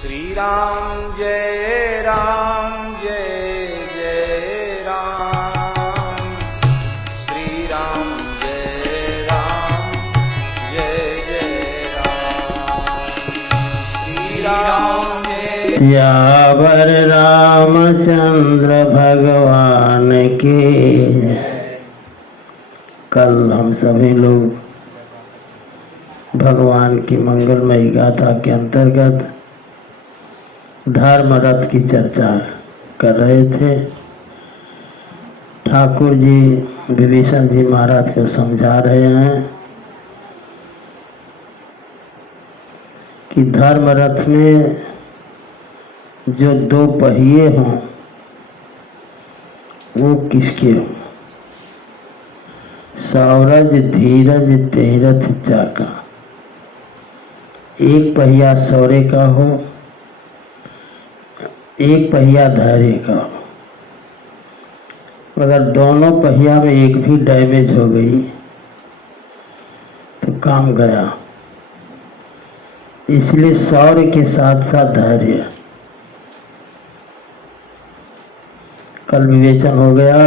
श्री राम जय जय राम, श्री राम जय राम, श्री राम जय। सियावर रामचंद्र भगवान के। कल हम सभी लोग भगवान की मंगलमयी गाथा के अंतर्गत धर्म रथ की चर्चा कर रहे थे। ठाकुर जी विभीषण जी महाराज को समझा रहे हैं कि धर्म रथ में जो दो पहिए हों वो किसके हों। सौरज धीरज तेरथ चाका। एक पहिया सौर्य का हो, एक पहिया धैर्य का हो। अगर दोनों पहिया में एक भी डैमेज हो गई तो काम गया। इसलिए शौर्य के साथ साथ धैर्य। कल विवेचन हो गया।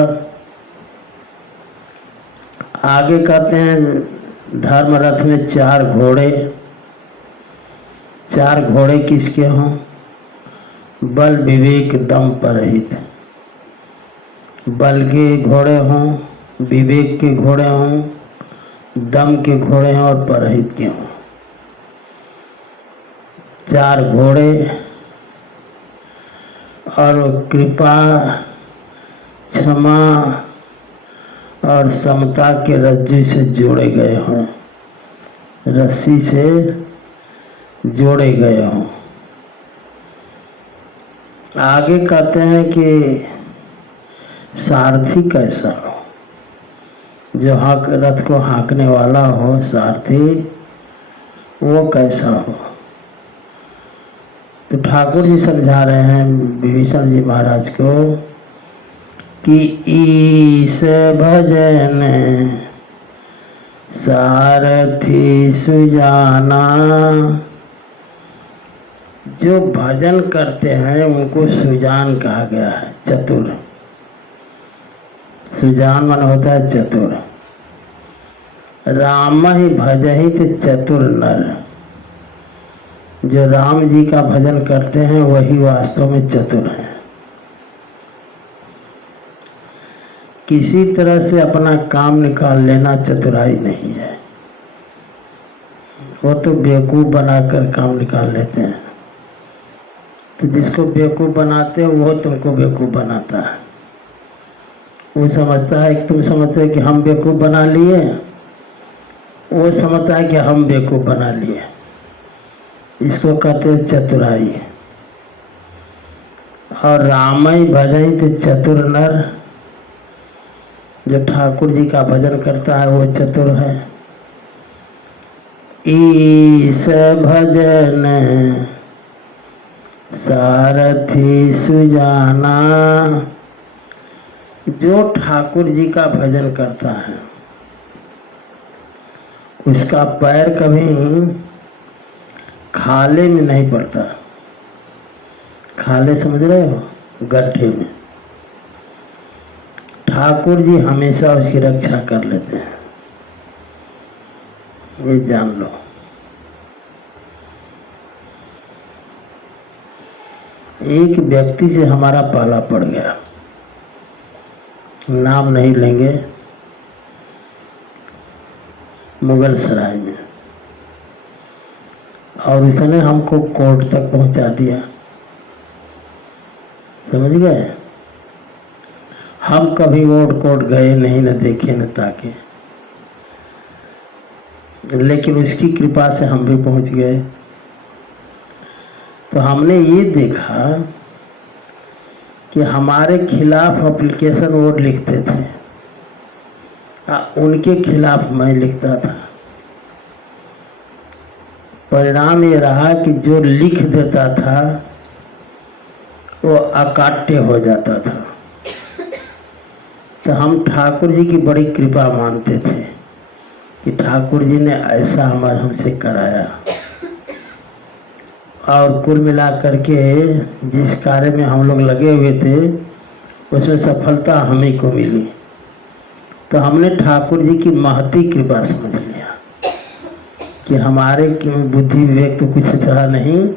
आगे कहते हैं धर्म रथ में चार घोड़े। चार घोड़े किसके हों? बल विवेक दम परहित। बल के घोड़े हों, विवेक के घोड़े हों, दम के घोड़े हों और परहित के हों। चार घोड़े और कृपा, क्षमा और समता के रज्जु से जोड़े गए हों, रस्सी से जोड़े गए हों। आगे कहते हैं कि सारथी कैसा हो, जो रथ को हाँकने वाला हो, सारथी वो कैसा हो। तो ठाकुर जी समझा रहे हैं विभीषण जी महाराज को कि ईश भजन सारथी सुजाना। जो भजन करते हैं उनको सुजान कहा गया है, चतुर। सुजान मन होता है चतुर। राम ही भजहि तो चतुर नर। जो राम जी का भजन करते हैं वही वास्तव में चतुर है। किसी तरह से अपना काम निकाल लेना चतुराई नहीं है। वो तो बेवकूफ बनाकर काम निकाल लेते हैं। तो जिसको बेवकूफ बनाते हो वो तुमको बेवकूफ बनाता है। वो समझता है कि तुम समझते हो कि हम बेवकूफ बना लिए, वो समझता है कि हम बेवकूफ बना लिए। इसको कहते हैं चतुराई। और रामई भजई तो चतुर नर। जो ठाकुर जी का भजन करता है वो चतुर है। ईश भजन सारथी सुजाना। जो ठाकुर जी का भजन करता है उसका पैर कभी खाले में नहीं पड़ता। खाले समझ रहे हो? गड्ढे में। ठाकुर जी हमेशा उसकी रक्षा कर लेते हैं, ये जान लो। एक व्यक्ति से हमारा पाला पड़ गया, नाम नहीं लेंगे, मुगल सराय में। और उसने हमको कोर्ट तक पहुंचा दिया। समझ गए? हम कभी वोट कोर्ट गए नहीं, न देखे न ताके, लेकिन उसकी कृपा से हम भी पहुंच गए। तो हमने ये देखा कि हमारे खिलाफ एप्लीकेशन वो लिखते थे, उनके खिलाफ मैं लिखता था। परिणाम ये रहा कि जो लिख देता था वो अकाट्य हो जाता था। तो हम ठाकुर जी की बड़ी कृपा मानते थे कि ठाकुर जी ने ऐसा हमसे कराया। और कुल मिला करके जिस कार्य में हम लोग लगे हुए थे उसमें सफलता हम ही को मिली। तो हमने ठाकुर जी की महती कृपा समझ लिया कि हमारे बुद्धि विवेक तो कुछ था नहीं,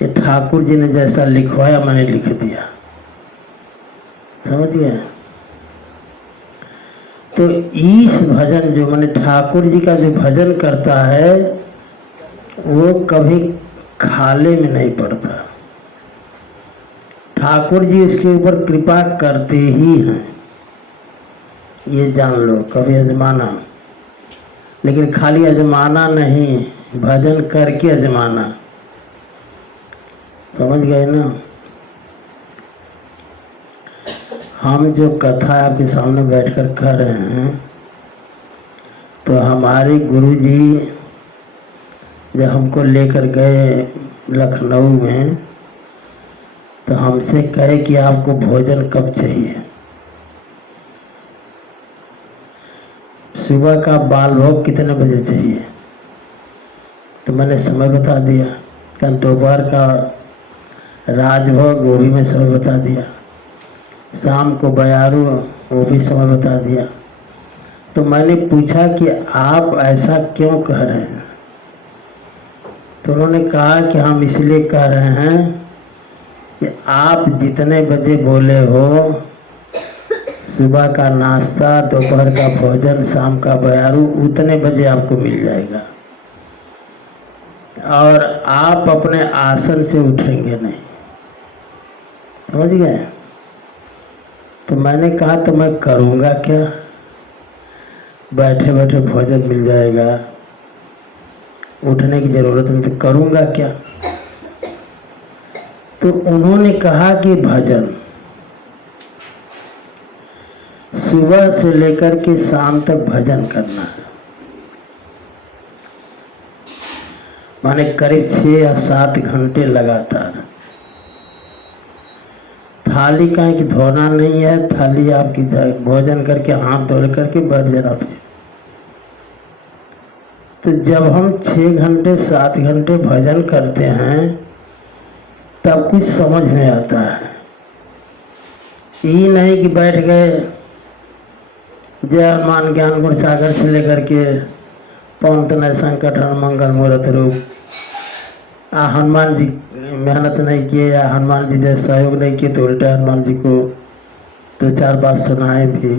कि ठाकुर जी ने जैसा लिखवाया मैंने लिख दिया। समझ गए? तो इस भजन जो मैंने ठाकुर जी का जो भजन करता है वो कभी खाले में नहीं पड़ता। ठाकुर जी उसके ऊपर कृपा करते ही हैं, ये जान लो। कभी अजमाना, लेकिन खाली अजमाना नहीं, भजन करके अजमाना। समझ गए ना? हम जो कथा आपके सामने बैठकर कर रहे हैं, तो हमारे गुरु जी जब हमको लेकर गए लखनऊ में, तो हमसे कहे कि आपको भोजन कब चाहिए। सुबह का बाल भोग कितने बजे चाहिए, तो मैंने समय बता दिया। कल दोपहर का राजभोग वो भी मैं समय बता दिया, शाम को बयारू वो भी समय बता दिया। तो मैंने पूछा कि आप ऐसा क्यों कह रहे हैं? तो उन्होंने कहा कि हम इसलिए कह रहे हैं कि आप जितने बजे बोले हो, सुबह का नाश्ता, दोपहर का भोजन, शाम का बयारू, उतने बजे आपको मिल जाएगा और आप अपने आसन से उठेंगे नहीं। समझ गए? तो मैंने कहा तो मैं करूँगा क्या? बैठे बैठे भोजन मिल जाएगा, उठने की ज़रूरत नहीं, तो करूँगा क्या? तो उन्होंने कहा कि भजन सुबह से लेकर के शाम तक भजन करना है। माने करीब 6 या 7 घंटे लगातार। थाली का कि धोना नहीं है, थाली आपकी भोजन करके हाथ धो करके बैठ जाना फिर। तो जब हम 6 घंटे 7 घंटे भजन करते हैं तब कुछ समझ में आता है। ये नहीं कि बैठ गए जय हनुमान ज्ञान गुण सागर से लेकर के पवन तनय संकट हरण मंगल मूरत रूप, हनुमान जी मेहनत नहीं किए या हनुमान जी जैसे सहयोग नहीं किए, तो उल्टा हनुमान जी को 2-4 बात सुनाए भी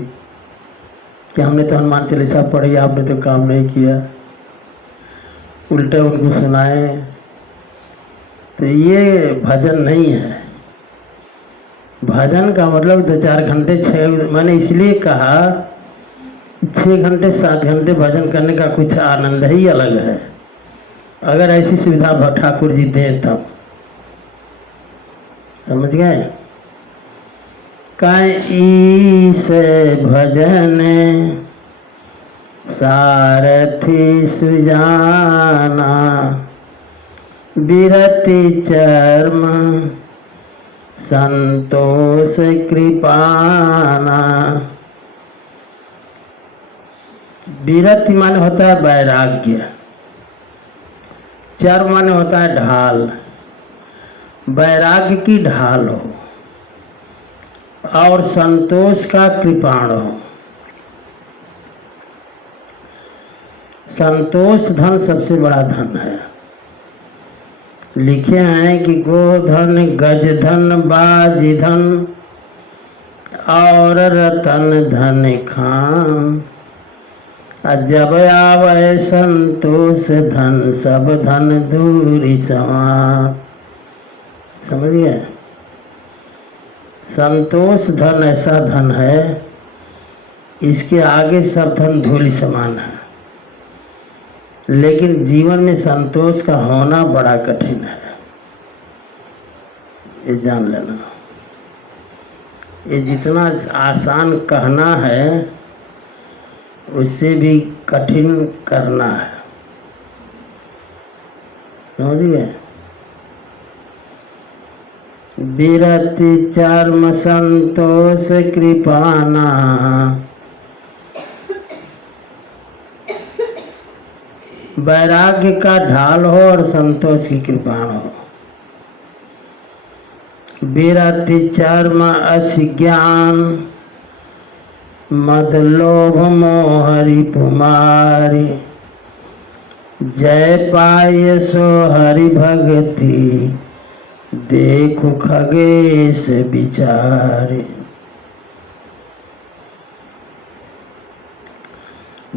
कि हमने तो हनुमान चालीसा पढ़ी, आपने तो काम नहीं किया, उल्टे उनको सुनाए। तो ये भजन नहीं है। भजन का मतलब 2-4 घंटे 6, मैंने इसलिए कहा 6 घंटे 7 घंटे भजन करने का कुछ आनंद ही अलग है। अगर ऐसी सुविधा ठाकुर जी दें तब। समझ गए? कई से भजन सारथी सुजाना, बिरति चर्म संतोष कृपाना। बिरति माने होता है वैराग्य, चर्म माने होता है ढाल, वैराग्य की ढाल हो और संतोष का कृपाण हो। संतोष धन सबसे बड़ा धन है। लिखे हैं कि गोधन गज धन बाज धन और रतन धन खान, जब आवे संतोष धन सब धन दूरी समान। समझ गए? संतोष धन ऐसा धन है, इसके आगे सब धन धूलि समान है। लेकिन जीवन में संतोष का होना बड़ा कठिन है, ये जान लेना। ये जितना आसान कहना है उससे भी कठिन करना है। समझ गए? बिरति चर्म संतोष कृपाना, वैराग्य का ढाल हो और संतोष की कृपा हो। विरति चर्म अज्ञान मद लोभ मोह रिपुमारी जय पाय सो हरि भगति देखो खगेश विचारे।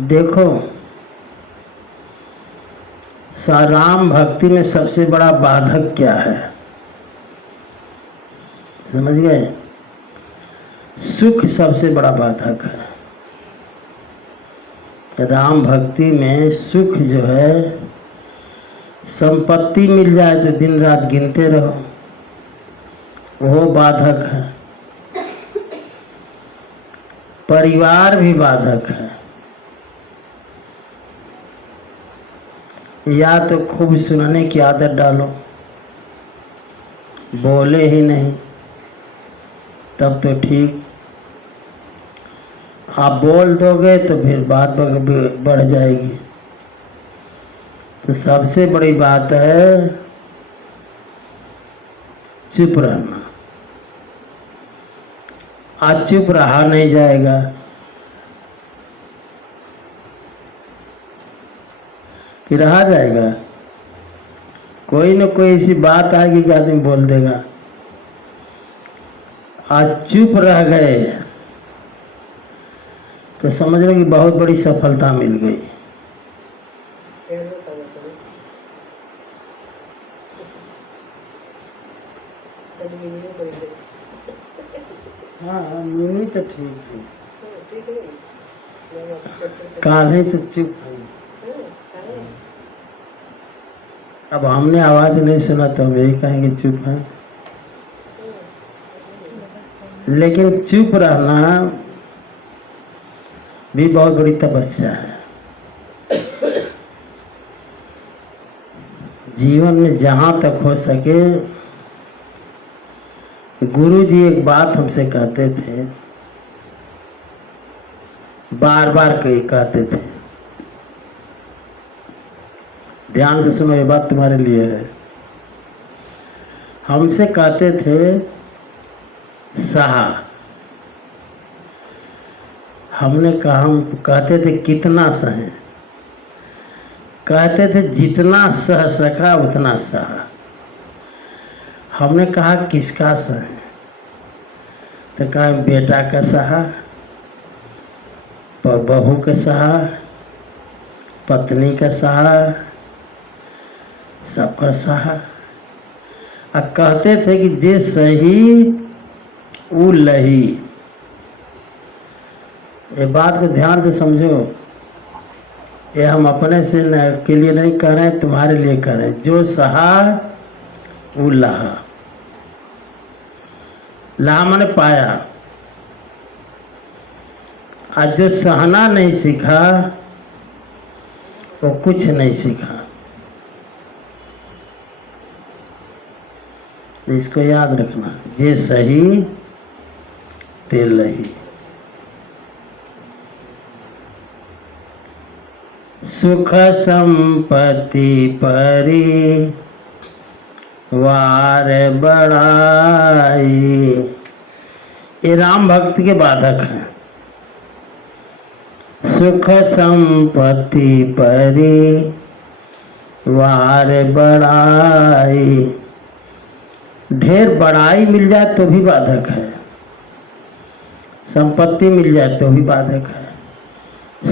देखो राम भक्ति में सबसे बड़ा बाधक क्या है, समझ गए? सुख सबसे बड़ा बाधक है। राम भक्ति में सुख जो है, संपत्ति मिल जाए तो दिन रात गिनते रहो, वो बाधक है। परिवार भी बाधक है। या तो खूब सुनाने की आदत डालो, बोले ही नहीं, तब तो ठीक। आप बोल दोगे तो फिर बात बढ़ जाएगी। तो सबसे बड़ी बात है चुप रहना। आज चुप रहा नहीं जाएगा। फिर रहा जाएगा, कोई न कोई ऐसी बात आएगी कि आदमी बोल देगा। आज चुप रह गए तो समझ लो कि बहुत बड़ी सफलता मिल गई। हाँ, मिनी तो ठीक है, काले से चुप है। अब हमने आवाज नहीं सुना तो हम यही कहेंगे चुप है। लेकिन चुप रहना भी बहुत बड़ी तपस्या है। जीवन में जहां तक हो सके, गुरु जी एक बात हमसे कहते थे, बार बार कहते थे, ध्यान से सुनो, ये बात तुम्हारे लिए है। हमसे कहते थे सहा। हमने कहा, हम कहते थे कितना सहे? कहते थे जितना सह सका उतना सहा। हमने कहा किसका सहे? तो कहा बेटा का सहा, बहू का सहा, पत्नी का सहा, सबका सहा। अब कहते थे कि जे सही उ लही। ये बात को ध्यान से समझो। ये हम अपने से के लिए नहीं कह रहे हैं, तुम्हारे लिए कह रहे हैं। जो सहा वो लहा। लहा माने पाया। आज जो सहना नहीं सीखा वो कुछ नहीं सीखा। इसको याद रखना, जे सही ते लही। सुख संपत्ति परी वार बड़ाई, ये राम भक्त के बाधक हैं। सुख संपत्ति परी वार बड़ाई, ढेर बड़ाई मिल जाए तो भी बाधक है, संपत्ति मिल जाए तो भी बाधक है,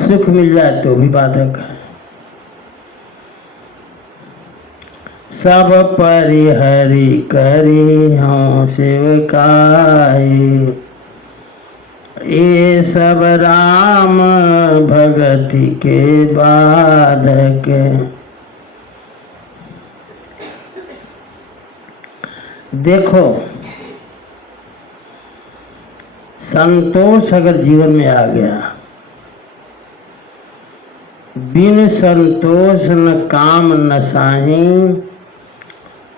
सुख मिल जाए तो भी बाधक है। सब परिहरि करी हों सेवकाई, ये सब राम भगति के बाधक। देखो, संतोष अगर जीवन में आ गया, बिन संतोष न काम न साही,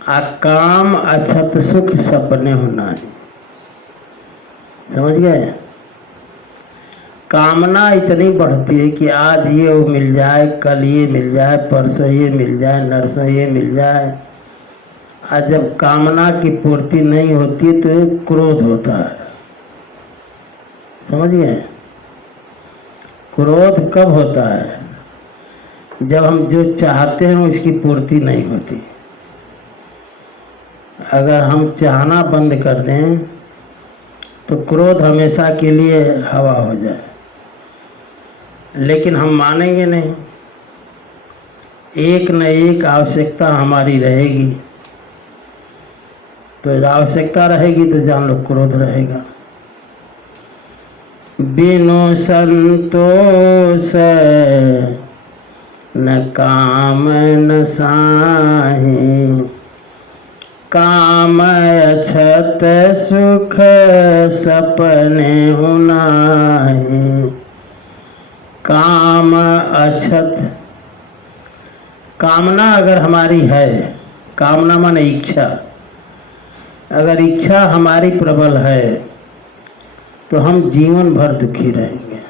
अकाम अछत सुख सपने होना है। समझ गए? कामना इतनी बढ़ती है कि आज ये वो मिल जाए, कल ये मिल जाए, परसों ये मिल जाए, नरसों ये मिल जाए, और जब कामना की पूर्ति नहीं होती तो क्रोध होता है। समझ गए? क्रोध कब होता है? जब हम जो चाहते हैं उसकी पूर्ति नहीं होती। अगर हम चाहना बंद कर दें तो क्रोध हमेशा के लिए हवा हो जाए, लेकिन हम मानेंगे नहीं। एक न एक आवश्यकता हमारी रहेगी, तो आवश्यकता रहेगी तो जान लो क्रोध रहेगा। बिनु संतोष न काम न साहि, काम अछत सुख सपने हुनाहि। काम अछत, कामना अगर हमारी है, कामना माने इच्छा, अगर इच्छा हमारी प्रबल है तो हम जीवन भर दुखी रहेंगे।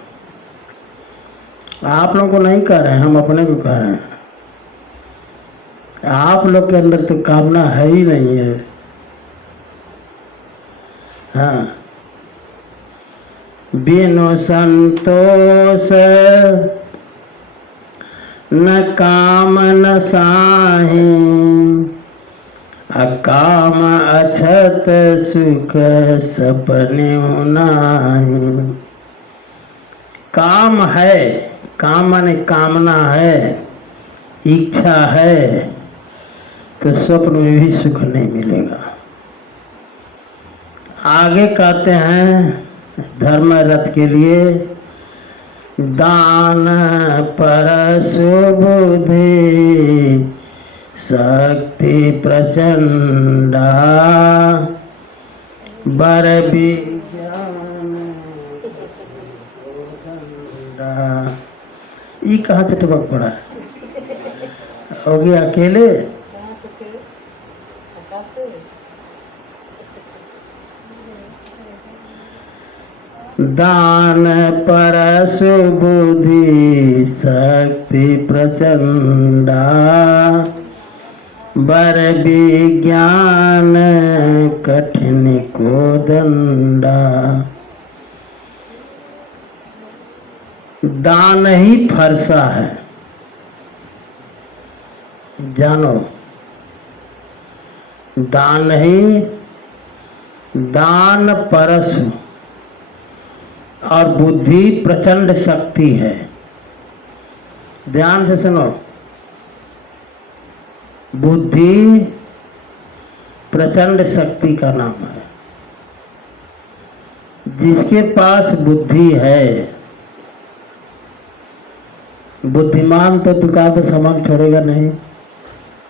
आप लोगों को नहीं कह रहे हैं, हम अपने को कह रहे हैं। आप लोग के अंदर तो कामना है ही नहीं है। हाँ, बिनु संतोष न काम न साहि, अकाम अछत सुख सपने नाहि। काम है, काम माने कामना है, इच्छा है, तो स्वप्न में भी सुख नहीं मिलेगा। आगे कहते हैं धर्म रथ के लिए, दान पर सुबुद्धि शक्ति प्रचंडा, बर विज्ञान कोदंडा। ये कहाँ से टपक पड़ा है? हो गया अकेले? दान पर सुबुद्धि शक्ति प्रचंडा, बर विज्ञान कठिन कोदंडा। दान ही फरसा है, जानो। दान ही, दान परशु और बुद्धि प्रचंड शक्ति है। ध्यान से सुनो, बुद्धि प्रचंड शक्ति का नाम है। जिसके पास बुद्धि है, बुद्धिमान तो दुकान पे सामान छोड़ेगा नहीं,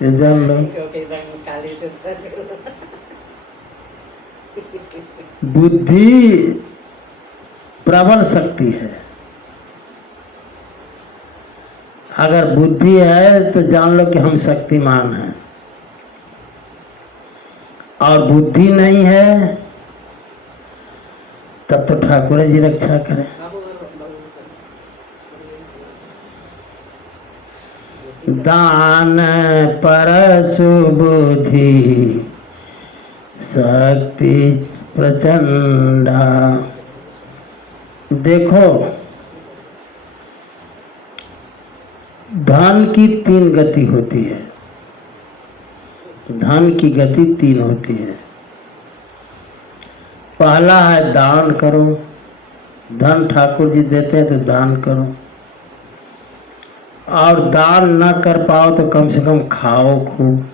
ये जान लो। बुद्धि प्रबल शक्ति है। अगर बुद्धि है तो जान लो कि हम शक्तिमान हैं, और बुद्धि नहीं है तब तो ठाकुर जी रक्षा करें। दान पर सुबुद्धि शक्ति प्रचंडा। देखो, धन की 3 गति होती है। धन की गति 3 होती है। पहला है दान करो, धन ठाकुर जी देते हैं तो दान करो, और दान न कर पाओ तो कम से कम खाओ खूब।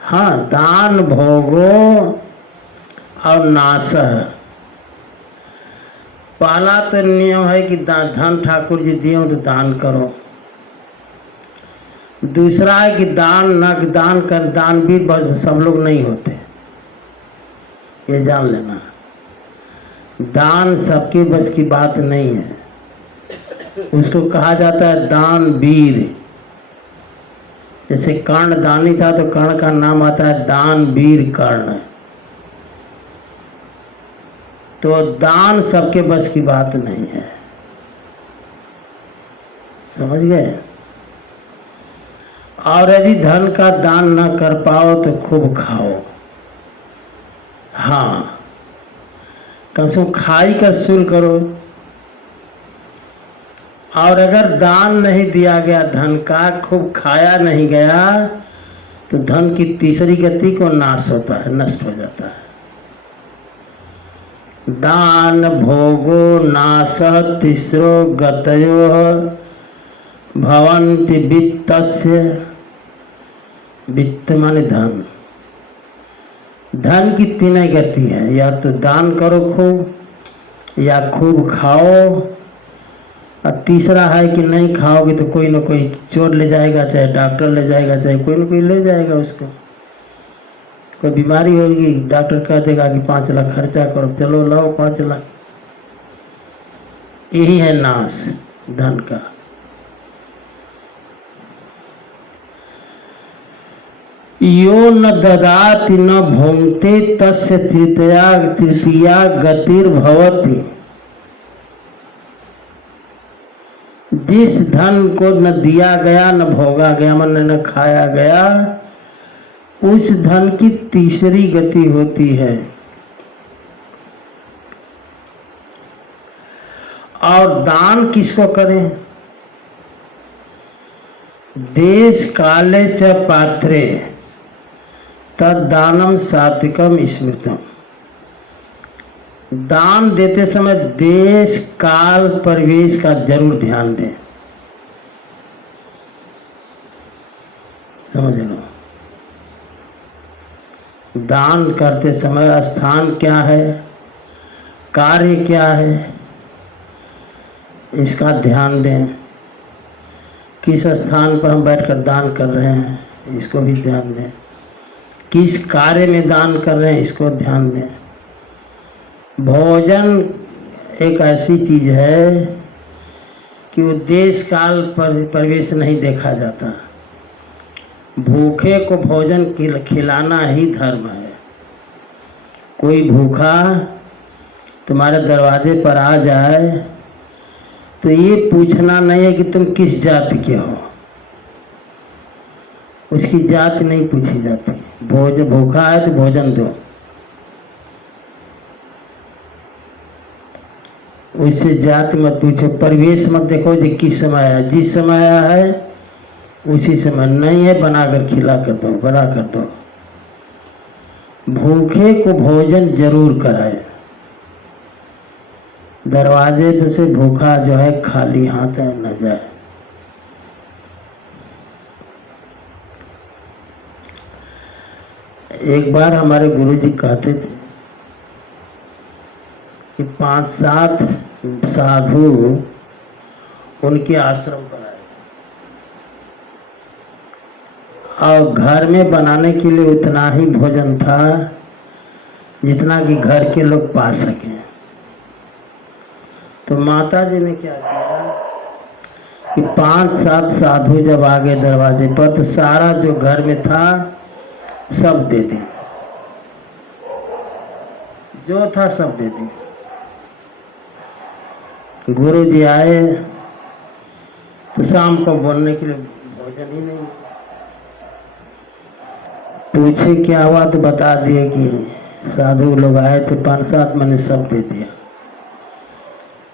हाँ, दान भोगो और नाश। पहला तो नियम है कि धन ठाकुर जी दिए हो तो दान करो। दूसरा है कि दान न दान कर, दान भी सब लोग नहीं होते, ये जान लेना। दान सबके बस की बात नहीं है। उसको कहा जाता है दान वीर। जैसे कर्ण दानी था तो कर्ण का नाम आता है दान वीर कर्ण। तो दान सबके बस की बात नहीं है, समझ गए? और यदि धन का दान न कर पाओ तो खूब खाओ। हाँ, कम से कम खाई का शुरू करो। और अगर दान नहीं दिया गया धन का, खूब खाया नहीं गया, तो धन की तीसरी गति को नाश होता है, नष्ट हो जाता है। दान भोगो नाश तीसरो गतयो भवन्ति वित्तस्य। वित्त माने धन। धन की तीन गति है, या तो दान करो खूब, या खूब खाओ, और तीसरा है कि नहीं खाओगे तो कोई ना कोई चोर ले जाएगा, चाहे डॉक्टर ले जाएगा, चाहे कोई ना कोई ले जाएगा उसको। कोई बीमारी होगी, डॉक्टर कह देगा कि 5 लाख खर्चा करो, चलो लाओ 5 लाख। यही है नाश धन का। यो न ददाति न भोंगते तस्य तृतीया गतिर्भवति। जिस धन को न दिया गया, न भोगा गया, मन न खाया गया, उस धन की तीसरी गति होती है। और दान किसको करें? देश काले च पात्रे तद्दानम सात्विकम स्मृतम। दान देते समय देश काल परिवेश का जरूर ध्यान दें। समझ लो, दान करते समय स्थान क्या है, कार्य क्या है, इसका ध्यान दें। किस स्थान पर हम बैठकर दान कर रहे हैं, इसको भी ध्यान दें। किस कार्य में दान कर रहे हैं, इसको ध्यान दें। भोजन एक ऐसी चीज है कि वो देश काल परिवेश नहीं देखा जाता। भूखे को भोजन खिलाना ही धर्म है। कोई भूखा तुम्हारे दरवाजे पर आ जाए तो ये पूछना नहीं है कि तुम किस जाति के हो, उसकी जाति नहीं पूछी जाती। भूखा है तो भोजन दो, उससे जाति मत पूछो, परिवेश मत देखो जी किस समय आया। जिस समय आया है उसी समय, नहीं है बना कर खिला कर दो, बना कर दो। भूखे को भोजन जरूर कराए। दरवाजे पे से भूखा जो है खाली हाथ न जाए। एक बार हमारे गुरुजी कहते थे कि 5-7 साधु उनके आश्रम पर आए और घर में बनाने के लिए उतना ही भोजन था जितना कि घर के लोग पा सकें। तो माता जी ने क्या किया कि 5-7 साधु जब आ गए दरवाजे पर, तो सारा जो घर में था सब दे दी, जो था सब दे दी। गुरु जी आए तो शाम को बोलने के लिए भोजन ही नहीं। पूछे क्या हुआ तो बता दिए कि साधु लोग आए थे 5-7, मैंने सब दे दिया।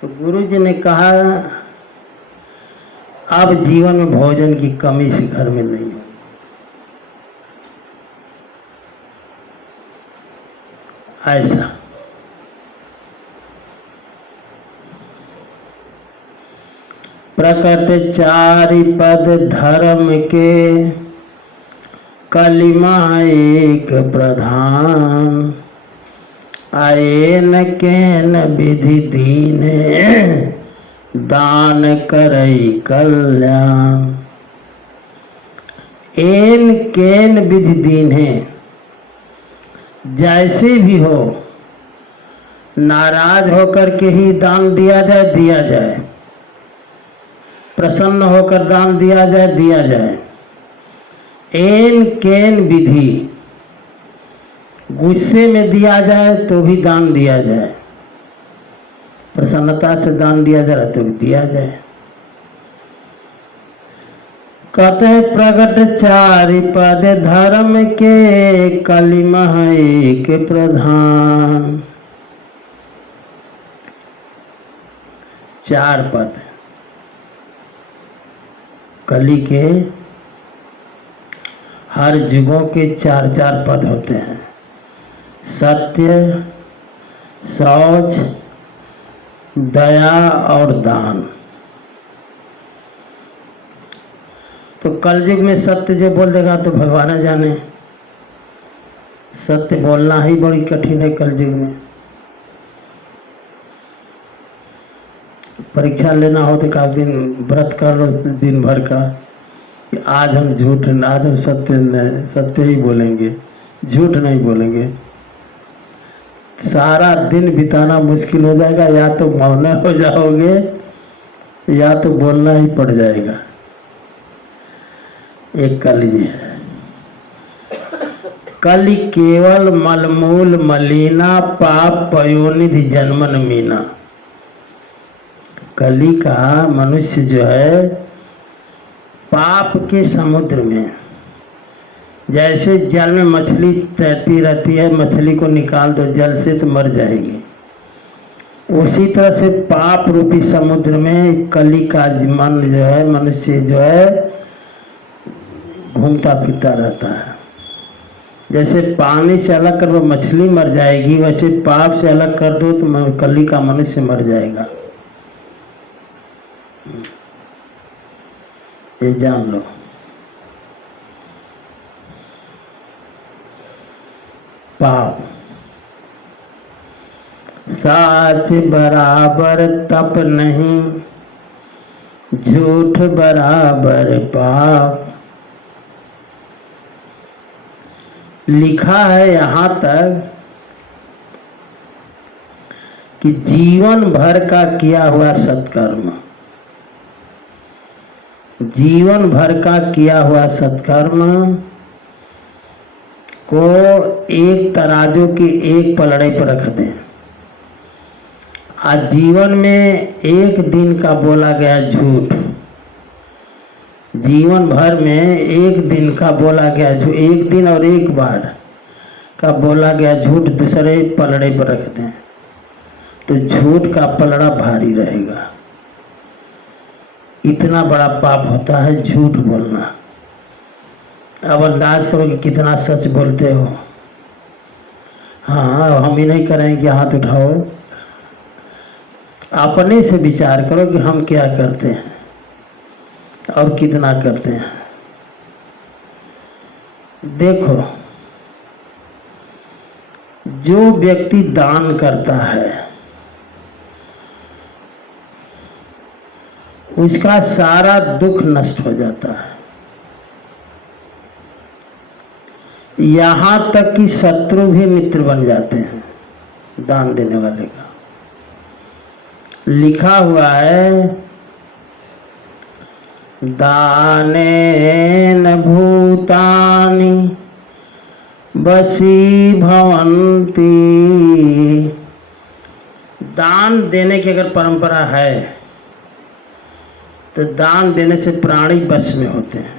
तो गुरु जी ने कहा अब जीवन में भोजन की कमी इस घर में नहीं हो। ऐसा प्रकट 4 पद धर्म के कलिमा एक प्रधान। आयन केन विधि दीन दान करई कल्याण। एन केन विधि दीन है, जैसे भी हो, नाराज होकर के ही दान दिया जाए, प्रसन्न होकर दान दिया जाए। एन केन विधि, गुस्से में दिया जाए तो भी दान दिया जाए, प्रसन्नता से दान दिया जाए तो भी दिया जाए। कहते प्रगट चारि पद धर्म के कलि मह एक प्रधान। 4 पद कली के, हर युगों के 4 पद होते हैं। सत्य, शौच, दया और दान। तो कलयुग में सत्य जो बोल देगा तो भगवान जाने। सत्य बोलना ही बड़ी कठिन है कलयुग में। परीक्षा लेना हो तो का दिन व्रत कर लो दिन भर का कि आज हम आज हम सत्य ही बोलेंगे, झूठ नहीं बोलेंगे। सारा दिन बिताना मुश्किल हो जाएगा, या तो मौन हो जाओगे या तो बोलना ही पड़ जाएगा। एक कली है, कली केवल मलमूल मलिना पाप पयोनिधि जन्मन मीना। कली का मनुष्य जो है पाप के समुद्र में, जैसे जल में मछली तैरती रहती है, मछली को निकाल दो जल से तो मर जाएगी, उसी तरह से पाप रूपी समुद्र में कली का मन जो है, मनुष्य जो है घूमता फिरता रहता है। जैसे पानी से अलग कर वो मछली मर जाएगी, वैसे पाप से अलग कर दो तो कली का मनुष्य मर जाएगा। ये जान लो। पाप साच बराबर तप नहीं, झूठ बराबर पाप। लिखा है यहाँ तक कि जीवन भर का किया हुआ सत्कर्म, जीवन भर का किया हुआ सत्कर्म को एक तराजू के एक पलड़े पर रख दें। आज जीवन में एक दिन का बोला गया झूठ, जीवन भर में एक दिन का बोला गया झूठ, एक दिन और एक बार का बोला गया झूठ दूसरे पलड़े पर रख दें तो झूठ का पलड़ा भारी रहेगा। इतना बड़ा पाप होता है झूठ बोलना। अब अंदाज करो कि कितना सच बोलते हो। हाँ, हम ही नहीं करेंगे, हाथ उठाओ। अपने से विचार करो कि हम क्या करते हैं और कितना करते हैं। देखो, जो व्यक्ति दान करता है उसका सारा दुख नष्ट हो जाता है। यहां तक कि शत्रु भी मित्र बन जाते हैं दान देने वाले का। लिखा हुआ है, दानेन भूतानि वशी भवन्ति। दान देने की अगर परंपरा है तो दान देने से प्राणी बस में होते हैं।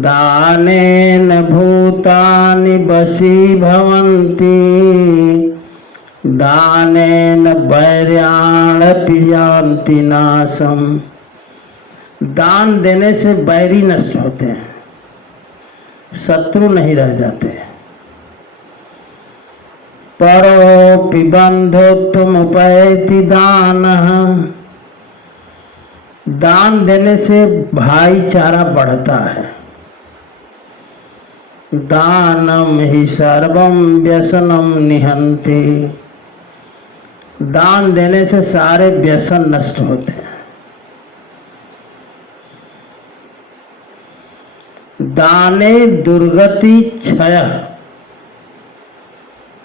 दानेन भूतानि वशी भवन्ति, दानेन वैर्याणपि यान्ति नाशम। दान देने से बैरी नष्ट होते हैं, शत्रु नहीं रह जाते। परोपि बंधुत्वम् उपैति दानः। दान देने से भाईचारा बढ़ता है। दानम ही सर्वम व्यसनम निहन्ति। दान देने से सारे व्यसन नष्ट होते हैं। दाने दुर्गति क्षय।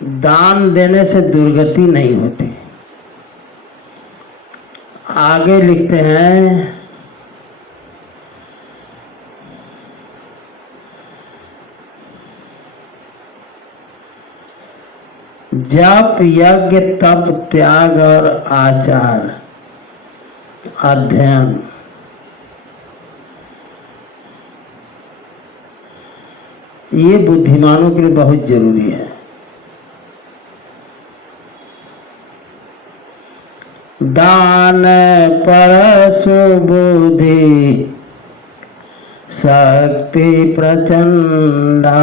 दान देने से दुर्गति नहीं होती। आगे लिखते हैं, जप यज्ञ तप त्याग और आचार अध्ययन, ये बुद्धिमानों के लिए बहुत जरूरी है। दान परशु बुद्धि शक्ति प्रचंडा,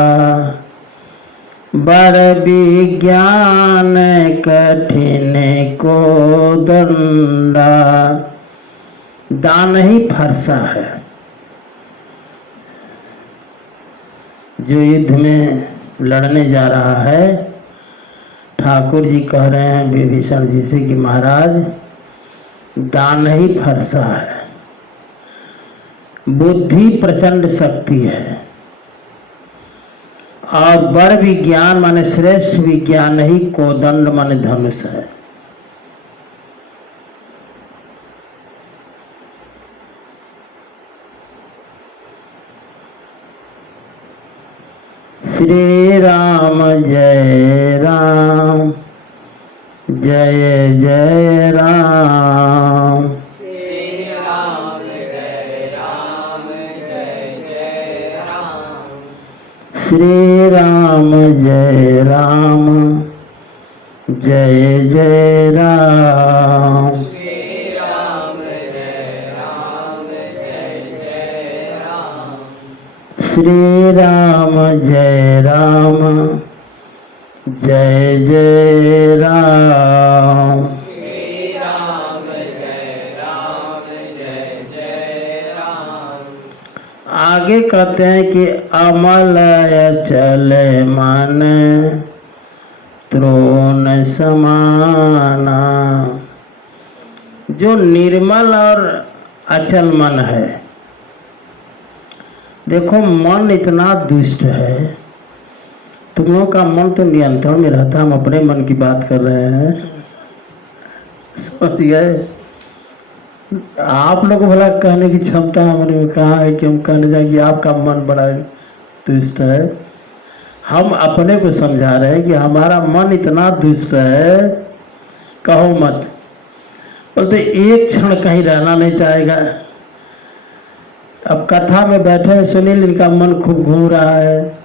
बर विज्ञान कठिन को दंडा। दान ही फरसा है। जो युद्ध में लड़ने जा रहा है, ठाकुर जी कह रहे हैं विभीषण जी से कि महाराज दान ही फरसा है, बुद्धि प्रचंड शक्ति है, और बड़ विज्ञान माने श्रेष्ठ विज्ञान ही कोदंड माने धनुष है। श्री राम जय राम, जय जय राम। श्री राम जय राम, जय जय राम। श्री राम जय राम, जय जय राम। श्री राम जय राम, जय जय राम। श्री राम जय राम, जय जय राम। श्री राम जय राम, जय जय राम। आगे कहते हैं कि अमल अचल मन त्रोण समाना। जो निर्मल और अचल मन है, देखो मन इतना दुष्ट है, तुम लोगों का मन तो नियंत्रण में रहता, हम अपने मन की बात कर रहे हैं, समझ गए। आप लोग भला कहने की क्षमता हमारे में कहाँ है कि हम कहने जाए कि आपका मन बड़ा दुष्ट है। हम अपने को समझा रहे हैं कि हमारा मन इतना दुष्ट है, कहो मत। बोलते एक क्षण कहीं रहना नहीं चाहेगा। अब कथा में बैठे हैं, सुनील, इनका मन खूब घूम रहा है,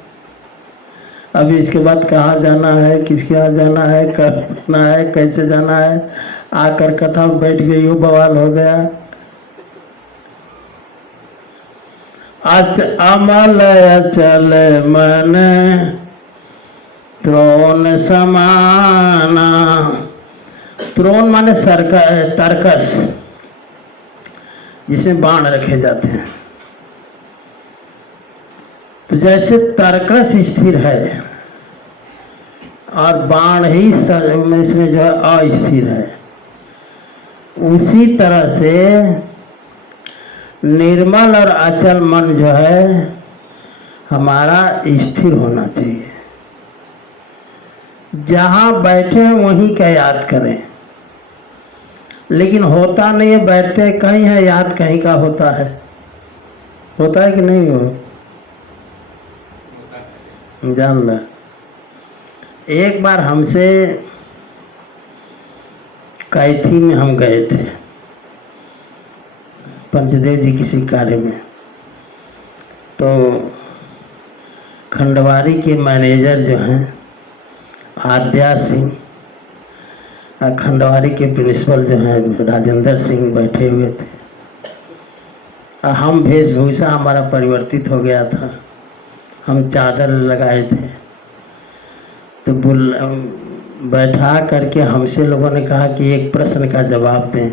अभी इसके बाद कहाँ जाना है, किसके यहाँ जाना है, कब जाना है, कैसे जाना है। आकर कथा में बैठ गई हो, बवाल हो गया। अमल अचल मन त्रोण समाना। त्रोण माने तरकस, जिसमें बाण रखे जाते हैं। तो जैसे तरकस स्थिर है और बाण ही इसमें जो है अस्थिर है, उसी तरह से निर्मल और अचल मन जो है हमारा स्थिर होना चाहिए। जहाँ बैठे हैं वहीं का याद करें, लेकिन होता नहीं है। बैठते कहीं है, याद कहीं का होता है। होता है कि नहीं हो, जान ला। एक बार हमसे कैथी में हम गए थे, पंचदेव जी किसी कार्य में। तो खंडवारी के मैनेजर जो हैं आद्या सिंह, खंडवारी के प्रिंसिपल जो हैं राजेंद्र सिंह बैठे हुए थे। हम वेशभूषा हमारा परिवर्तित हो गया था, हम चादर लगाए थे। तो बैठा करके हमसे लोगों ने कहा कि एक प्रश्न का जवाब दें।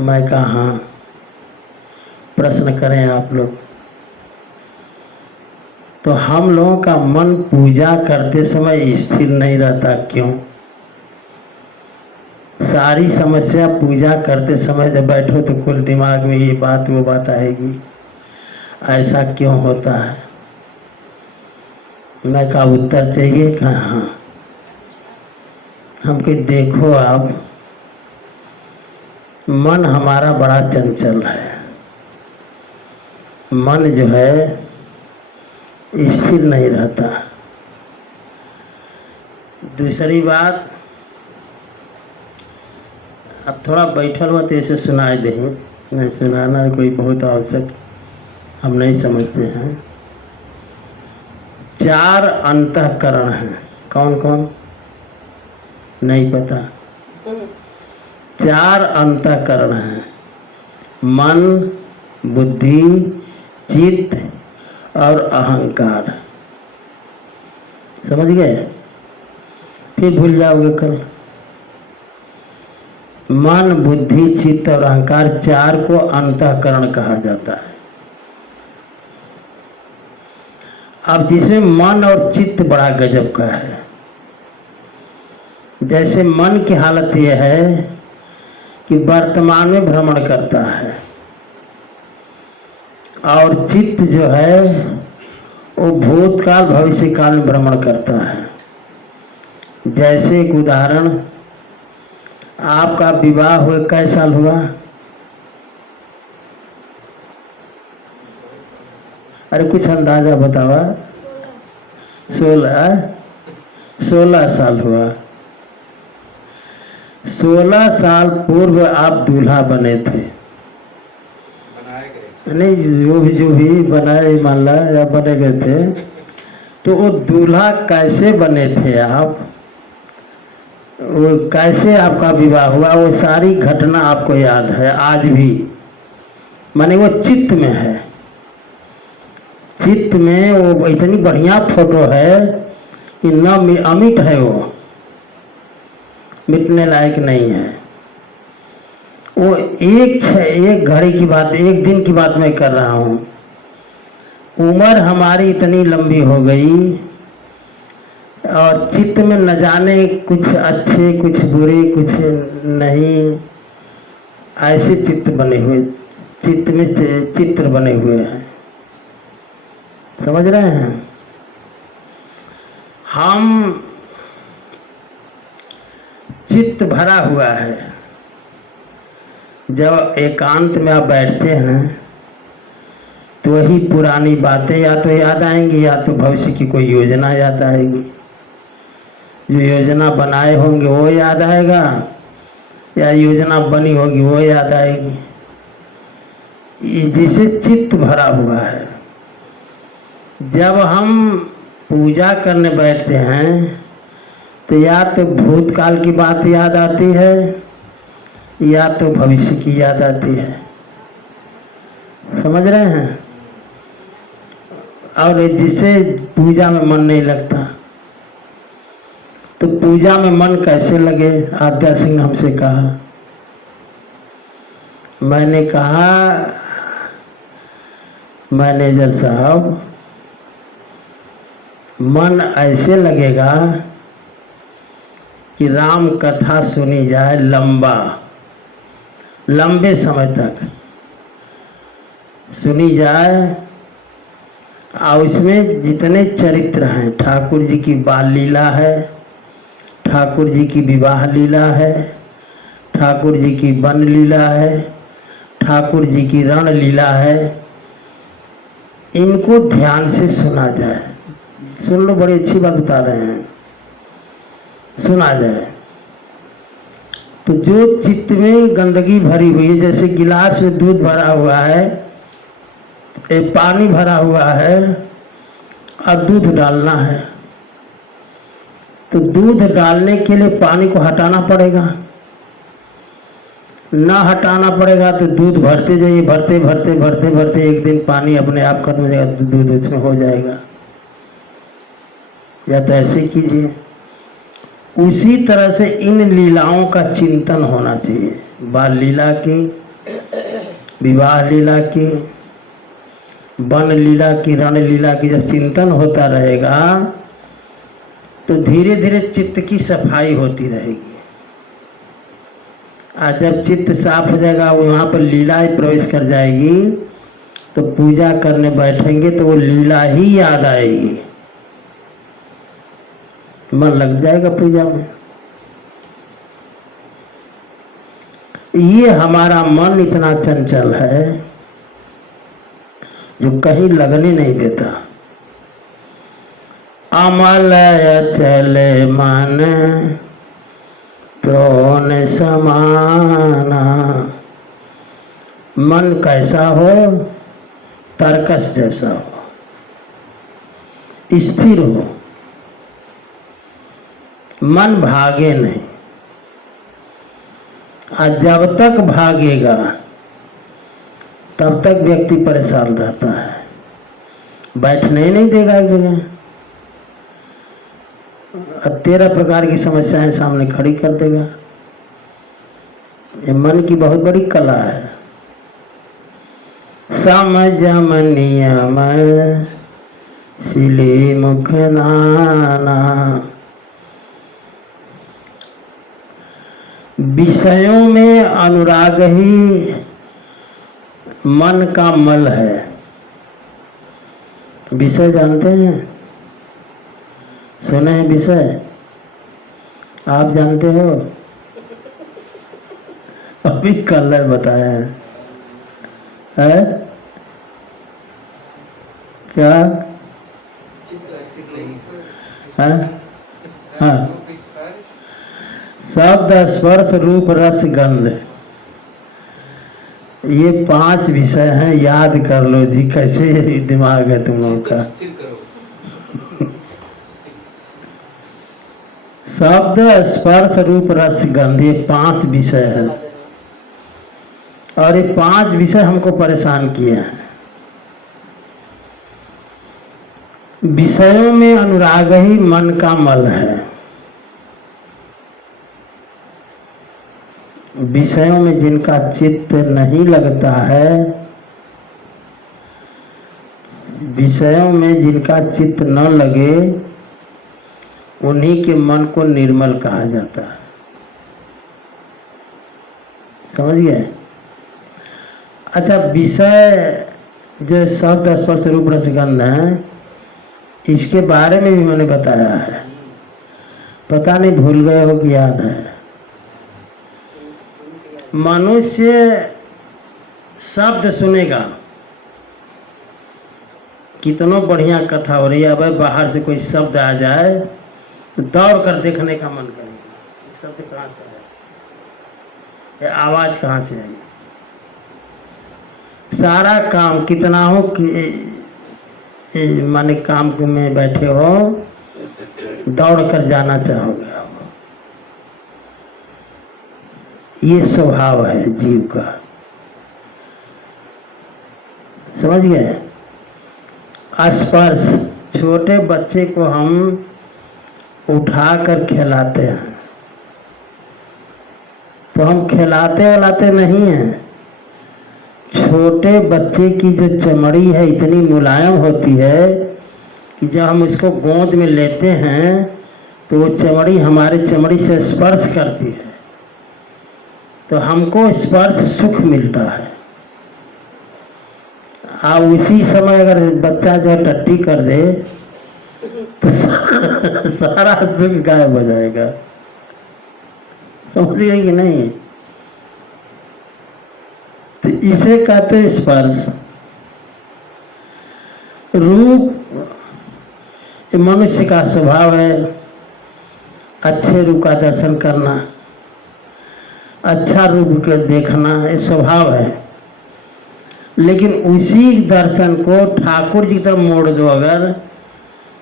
मैं कहा हाँ, प्रश्न करें आप लोग। तो हम लोगों का मन पूजा करते समय स्थिर नहीं रहता, क्यों? सारी समस्या पूजा करते समय जब बैठो तो कुल दिमाग में ये बात वो बात आएगी, ऐसा क्यों होता है? मैं कहा उत्तर चाहिए? कहा हाँ। हम कहे देखो आप, मन हमारा बड़ा चंचल है, मन जो है स्थिर नहीं रहता। दूसरी बात, अब थोड़ा बैठल हुआ तो ऐसे सुनाई दे, नहीं सुनाना कोई बहुत आवश्यक हम नहीं समझते हैं। 4 अंतःकरण हैं, कौन कौन नहीं पता? 4 अंतःकरण हैं, मन, बुद्धि, चित्त और अहंकार। समझ गए? फिर भूल जाओगे कल। मन, बुद्धि, चित्त और अहंकार 4 को अंतःकरण कहा जाता है। अब जिसमें मन और चित्त बड़ा गजब का है। जैसे मन की हालत यह है कि वर्तमान में भ्रमण करता है, और चित्त जो है वो भूतकाल भविष्य काल में भ्रमण करता है। जैसे एक उदाहरण, आपका विवाह हुए कै साल हुआ? अरे कुछ अंदाजा बताओ। 16 साल हुआ। 16 साल पूर्व आप दूल्हा बने थे। नहीं, जो भी बनाए मान ला या बने गए थे, तो वो दूल्हा कैसे बने थे आप? वो कैसे आपका विवाह हुआ? वो सारी घटना आपको याद है आज भी, माने वो चित्त में है। चित्त में वो इतनी बढ़िया फोटो है कि न अमिट है, वो मिटने लायक नहीं है। वो एक घड़ी की बात, एक दिन की बात मैं कर रहा हूँ। उम्र हमारी इतनी लंबी हो गई और चित्त में न जाने कुछ अच्छे कुछ बुरे कुछ नहीं, ऐसे चित्त बने हुए, चित्त में चित्र बने हुए हैं। समझ रहे हैं? हम चित्त भरा हुआ है। जब एकांत में आप बैठते हैं तो वही पुरानी बातें या तो याद आएंगी या तो भविष्य की कोई योजना याद आएगी। जो योजना बनाए होंगे वो याद आएगा या योजना बनी होगी वो याद आएगी। जिसे चित्त भरा हुआ है। जब हम पूजा करने बैठते हैं तो या तो भूतकाल की बात याद आती है या तो भविष्य की याद आती है। समझ रहे हैं? और जिसे पूजा में मन नहीं लगता, तो पूजा में मन कैसे लगे? आद्या सिंह ने हमसे कहा। मैंने कहा, मैनेजर साहब, मन ऐसे लगेगा कि राम कथा सुनी जाए लंबे समय तक सुनी जाए, और इसमें जितने चरित्र हैं, ठाकुर जी की बाल लीला है, ठाकुर जी की विवाह लीला है, ठाकुर जी की वन लीला है, ठाकुर जी की रण लीला है, इनको ध्यान से सुना जाए। सुन लो, बड़ी अच्छी बात बता रहे हैं, सुना जाए। तो जो चित्त में गंदगी भरी हुई है, जैसे गिलास में दूध भरा हुआ है, पानी भरा हुआ है और दूध डालना है, तो दूध डालने के लिए पानी को हटाना पड़ेगा। ना हटाना पड़ेगा तो दूध भरते जाइए, भरते भरते भरते भरते एक दिन पानी अपने आप खत्म हो जाएगा, दूध उसमें हो जाएगा। या तो ऐसे कीजिए। उसी तरह से इन लीलाओं का चिंतन होना चाहिए। बाल लीला की, विवाह लीला की, वन लीला की, रण लीला की जब चिंतन होता रहेगा तो धीरे धीरे चित्त की सफाई होती रहेगी। आज जब चित्त साफ हो जाएगा, वहाँ पर लीला ही प्रवेश कर जाएगी, तो पूजा करने बैठेंगे तो वो लीला ही याद आएगी, मन लग जाएगा पूजा में। ये हमारा मन इतना चंचल है जो कहीं लगने नहीं देता। अमल चले मन त्रोण समाना। मन कैसा हो? तरकस जैसा हो, स्थिर हो, मन भागे नहीं। और जब तक भागेगा तब तक व्यक्ति परेशान रहता है, बैठने ही नहीं देगा एक जगह। 13 प्रकार की समस्याएं सामने खड़ी कर देगा। ये मन की बहुत बड़ी कला है। समझम नियम सिली मुख नाना। विषयों में अनुराग ही मन का मल है। विषय जानते हैं? सुने हैं विषय? आप जानते हो? अभी कल बताया है क्या? हाँ, शब्द स्पर्श रूप रस गंध, ये 5 विषय हैं। याद कर लो जी, कैसे दिमाग है तुम लोगों का। शब्द स्पर्श रूप रस गंध, ये 5 विषय हैं। और ये 5 विषय हमको परेशान किए हैं। विषयों में अनुराग ही मन का मल है। विषयों में जिनका चित्त नहीं लगता है, विषयों में जिनका चित्त न लगे, उन्हीं के मन को निर्मल कहा जाता है। समझ गए? अच्छा, विषय जो शब्द स्पर्श रूप रस गंध है, इसके बारे में भी मैंने बताया है। पता नहीं भूल गए हो कि याद है? मनुष्य शब्द सुनेगा, कितना बढ़िया कथा हो रही है, अब बाहर से कोई शब्द आ जाए तो दौड़ कर देखने का मन करेगा। शब्द कहाँ से आया, ये आवाज कहाँ से आई। सारा काम कितना हो कि माने काम में बैठे हो, दौड़ कर जाना चाहोगे। ये स्वभाव है जीव का। समझ गए? स्पर्श, छोटे बच्चे को हम उठाकर खिलाते हैं, तो हम खिलाते वलाते नहीं हैं। छोटे बच्चे की जो चमड़ी है इतनी मुलायम होती है कि जब हम इसको गोद में लेते हैं तो वो चमड़ी हमारे चमड़ी से स्पर्श करती है, तो हमको स्पर्श सुख मिलता है। आप उसी समय अगर बच्चा जो टट्टी कर दे तो सारा सुख गायब हो जाएगा। समझ गए कि नहीं? तो इसे कहते हैं स्पर्श। रूप, मनुष्य का स्वभाव है अच्छे रूप का दर्शन करना, अच्छा रूप के देखना, ये स्वभाव है। लेकिन उसी दर्शन को ठाकुर जी की तरफ मोड़ दो, अगर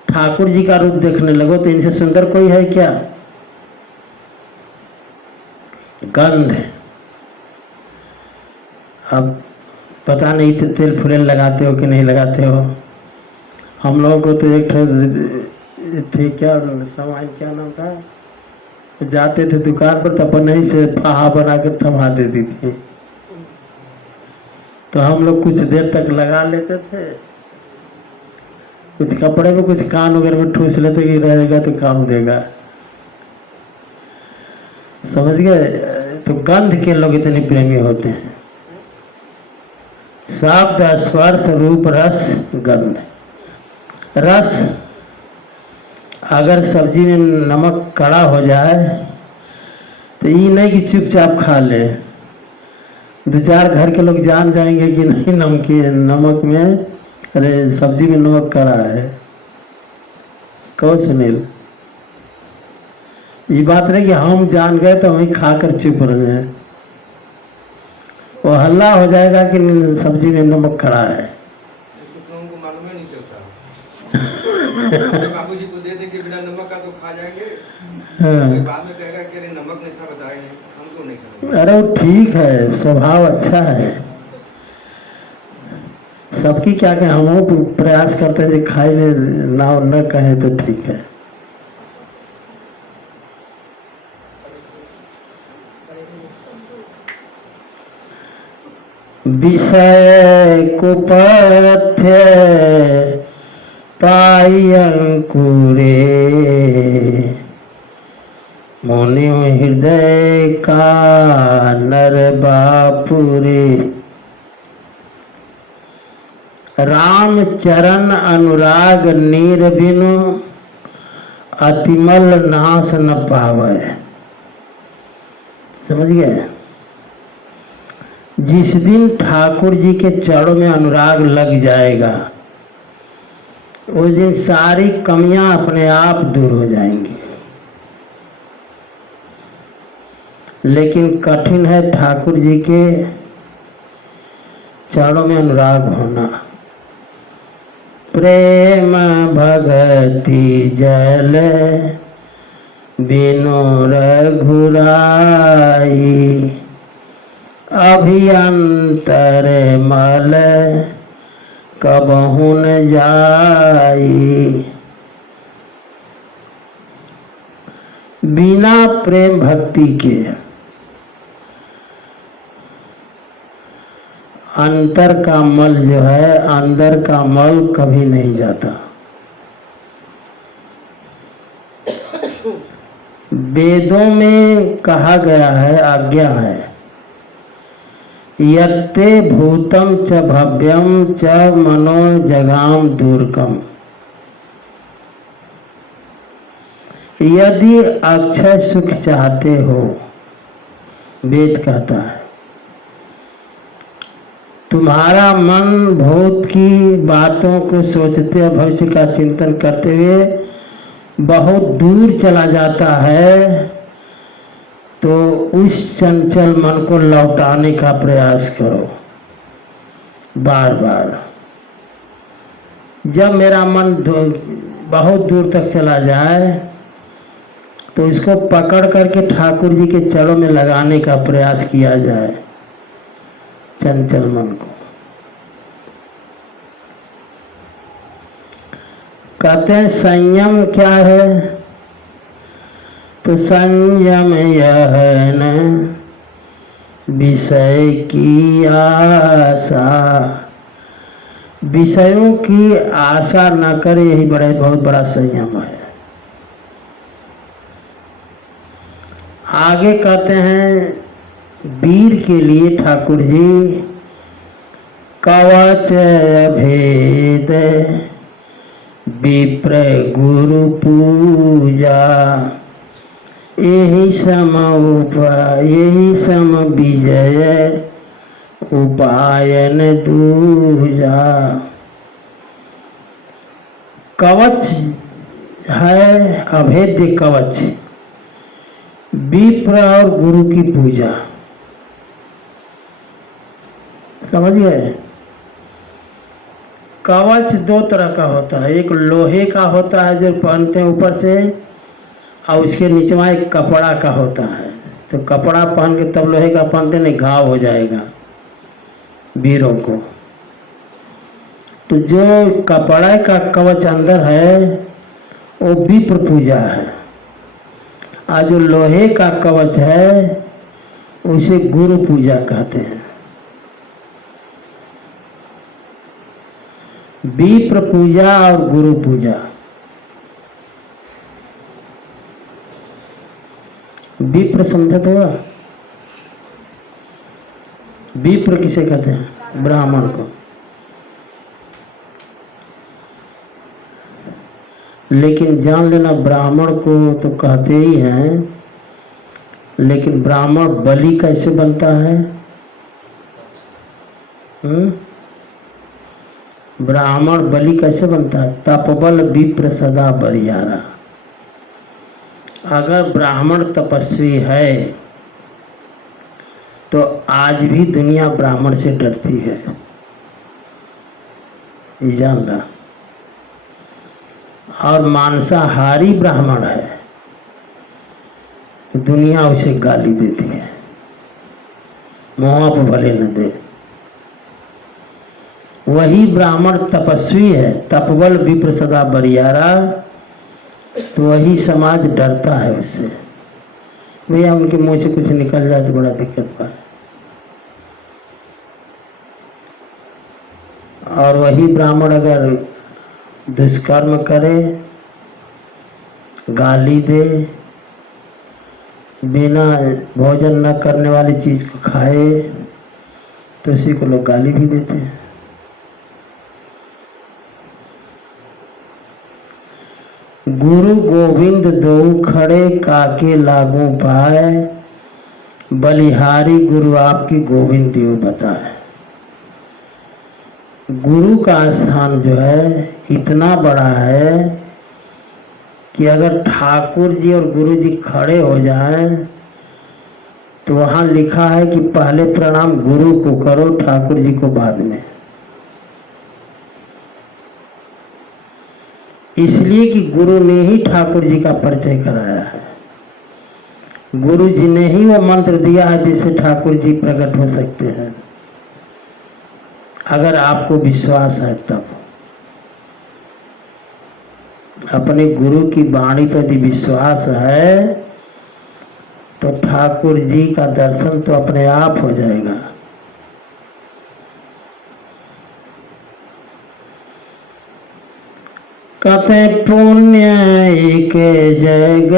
ठाकुर जी का रूप देखने लगो तो इनसे सुंदर कोई है क्या? गंध। अब पता नहीं तेल फुलेल लगाते हो कि नहीं लगाते हो। हम लोगों को तो एक थे क्या सामान, क्या नाम था, जाते थे दुकान पर तो अपन ही से फाहा बना कर थमा देती थी, तो हम लोग कुछ देर तक लगा लेते थे। कुछ कपड़े में कुछ कान वगैरह में ठूस लेते कि रहेगा तो काम देगा। समझ गए? तो गंध के लोग इतने प्रेमी होते हैं। शब्द स्पर्श रूप रस गंध। रस, अगर सब्जी में नमक कड़ा हो जाए तो ये नहीं कि चुपचाप खा ले, 2-4 घर के लोग जान जाएंगे कि नहीं नमक में, अरे सब्जी में नमक कड़ा है। कहो सुनील, ये बात नहीं कि हम जान गए तो वहीं खाकर चुप रह जाए। वो हल्ला हो जाएगा कि सब्जी में नमक खड़ा है। कुछ लोगों को मालूम ही नहीं चलता। बाबू जी को दे देंगे बिना नमक का तो खा जाएंगे। कोई बाद में कहेगा कि अरे नमक नहीं था बताएंगे, हमको नहीं समझ। अरे वो ठीक है, स्वभाव अच्छा है सबकी। क्या कहें, हम प्रयास करते हैं खाई में ना न कहे तो ठीक है। विषय कुपथ्य पाई अंकुरे, मुनि हृदय का नर बापुरे। राम चरण अनुराग नीर बिनु, अतिमल नाश न पावे। समझ गए? जिस दिन ठाकुर जी के चरणों में अनुराग लग जाएगा उस दिन सारी कमियां अपने आप दूर हो जाएंगी। लेकिन कठिन है ठाकुर जी के चरणों में अनुराग होना। प्रेम भगति जल बिनु रघुराई, अभियंतर मल कबहु न जाई। बिना प्रेम भक्ति के अंतर का मल जो है, अंदर का मल कभी नहीं जाता। वेदों में कहा गया है, आज्ञा है, यत्ते भूतम च भव्यम च मनो जगाम दूरकम। यदि अक्षय सुख चाहते हो, वेद कहता है, तुम्हारा मन भूत की बातों को सोचते और भविष्य का चिंतन करते हुए बहुत दूर चला जाता है, तो उस चंचल मन को लौटाने का प्रयास करो बार बार। जब मेरा मन बहुत दूर तक चला जाए तो इसको पकड़ करके ठाकुर जी के चरणों में लगाने का प्रयास किया जाए, चंचल मन को। कहते हैं संयम क्या है? तो संयम यह न विषय की आशा, विषयों की आशा न करे, यही बहुत बड़ा संयम है। आगे कहते हैं वीर के लिए ठाकुर जी कवच भेद विप्र गुरु पूजा, यही सम विजय उपायन दूजा। कवच है अभेद्य कवच, विप्र और गुरु की पूजा। समझ गए? कवच दो तरह का होता है, एक लोहे का होता है जो पहनते हैं ऊपर से, और उसके नीचे वहाँ एक कपड़ा का होता है। तो कपड़ा पहन के तब लोहे का पहनते नहीं, घाव हो जाएगा वीरों को। तो जो कपड़ा का कवच अंदर है वो विप्र पूजा है, और जो लोहे का कवच है उसे गुरु पूजा कहते हैं। विप्र पूजा और गुरु पूजा। विप्र समझा तो होगा? विप्र किसे कहते हैं? ब्राह्मण को। लेकिन जान लेना, ब्राह्मण को तो कहते ही हैं, लेकिन ब्राह्मण बलि कैसे बनता है? ब्राह्मण बलि कैसे बनता है? तपबल विप्र सदा बरियारा। अगर ब्राह्मण तपस्वी है तो आज भी दुनिया ब्राह्मण से डरती है, ये जानना। और मांसाहारी ब्राह्मण है, दुनिया उसे गाली देती है, मुँह पर भले न दे। वही ब्राह्मण तपस्वी है, तपबल विप्र सदा बरियारा, तो वही समाज डरता है उससे। भैया उनके मुंह से कुछ निकल जाए तो बड़ा दिक्कत है। और वही ब्राह्मण अगर दुष्कर्म करे, गाली दे, बिना भोजन न करने वाली चीज को खाए, तो उसी को लोग गाली भी देते हैं। गुरु गोविंद दो खड़े काके लागू पाए, बलिहारी गुरु आपकी गोविंद देव बताए। गुरु का स्थान जो है इतना बड़ा है कि अगर ठाकुर जी और गुरु जी खड़े हो जाएं तो वहाँ लिखा है कि पहले प्रणाम गुरु को करो, ठाकुर जी को बाद में। इसलिए कि गुरु ने ही ठाकुर जी का परिचय कराया है, गुरु जी ने ही वो मंत्र दिया है जिससे ठाकुर जी प्रकट हो सकते हैं। अगर आपको विश्वास है तब अपने गुरु की वाणी पर यदि विश्वास है तो ठाकुर जी का दर्शन तो अपने आप हो जाएगा। कते पुण्य एक जग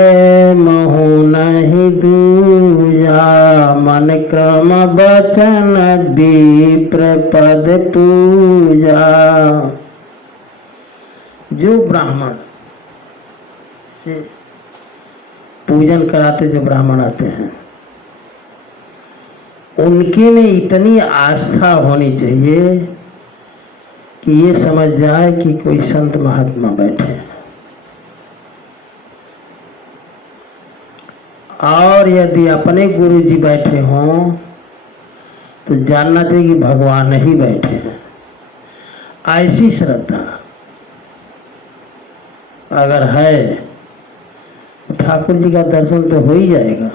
महु नहीं दूजा, मन क्रम बचन विप्र पद पूजा। जो ब्राह्मण से पूजन कराते, जो ब्राह्मण आते हैं, उनके में इतनी आस्था होनी चाहिए कि ये समझ जाए कि कोई संत महात्मा बैठे हैं। और यदि अपने गुरु जी बैठे हों तो जानना चाहिए कि भगवान ही बैठे हैं। ऐसी श्रद्धा अगर है तो ठाकुर जी का दर्शन तो हो ही जाएगा।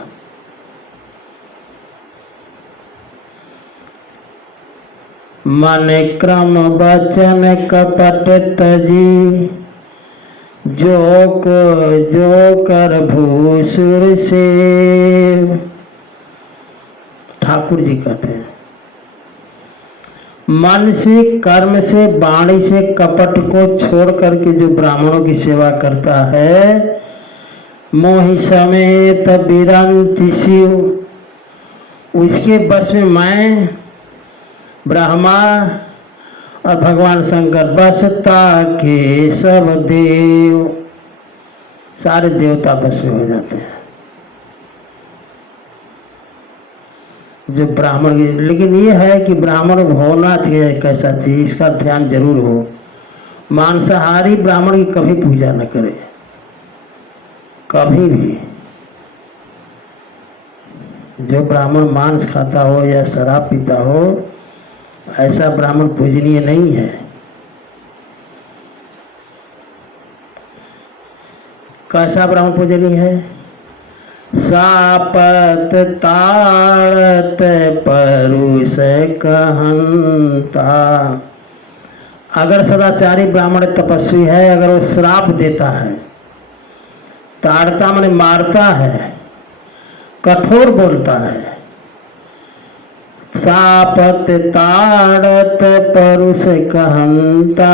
मन क्रम वचन कपट तजी, जो कर भूसुर से। ठाकुर जी कहते हैं मन से, कर्म से, वाणी से कपट को छोड़ करके जो ब्राह्मणों की सेवा करता है, मोहि समेत बिरंचि शिव, उसके बस में मैं ब्रह्मा और भगवान शंकर बसता के सब देव, सारे देवता बस में हो जाते हैं जो ब्राह्मण। लेकिन ये है कि ब्राह्मण होना चाहिए कैसा चाहिए, इसका ध्यान जरूर हो। मांसाहारी ब्राह्मण की कभी पूजा न करे, कभी भी। जो ब्राह्मण मांस खाता हो या शराब पीता हो, ऐसा ब्राह्मण पूजनीय नहीं है। कैसा ब्राह्मण पूजनीय है? सापत ताड़त परुष कहंता। अगर सदाचारी ब्राह्मण तपस्वी है, अगर वो श्राप देता है, ताड़ता माने मारता है, कठोर बोलता है, सापत ताड़त परुष कहंता,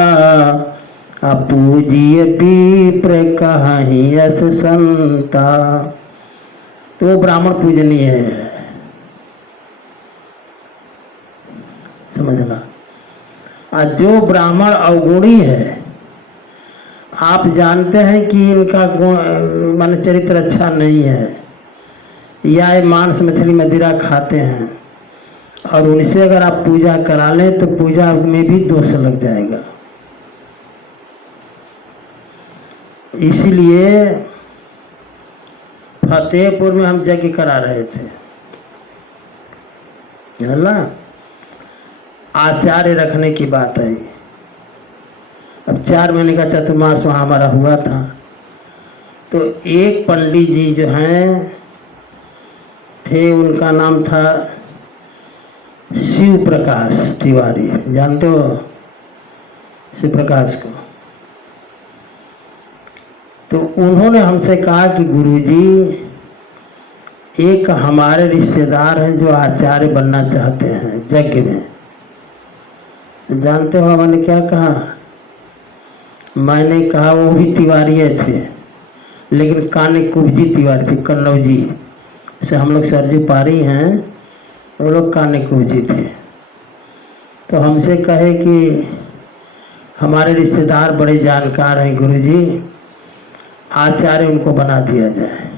अपूजिय विप्र कहीं यस संता। तो वो ब्राह्मण पूजनीय है, समझना। और जो ब्राह्मण अवगुणी है, आप जानते हैं कि इनका मन चरित्र अच्छा नहीं है, या ये मांस मछली मदिरा खाते हैं, और उनसे अगर आप पूजा करा लें तो पूजा में भी दोष लग जाएगा। इसलिए फतेहपुर में हम यज्ञ करा रहे थे, जानला आचार्य रखने की बात आई। अब 4 महीने का चतुर्मास वहाँ हमारा हुआ था, तो एक पंडित जी जो हैं थे, उनका नाम था शिव प्रकाश तिवारी, जानते हो शिव प्रकाश को? तो उन्होंने हमसे कहा कि गुरुजी, एक हमारे रिश्तेदार हैं जो आचार्य बनना चाहते हैं यज्ञ में। जानते हो मैंने क्या कहा? मैंने कहा वो भी तिवारी थे, लेकिन काने कुब्जी तिवारी थे, कन्नौजी से हम लोग सरजी पारी हैं, वो लोग काने कुब्जी थे। तो हमसे कहे कि हमारे रिश्तेदार बड़े जानकार हैं गुरुजी, आचार्य उनको बना दिया जाए।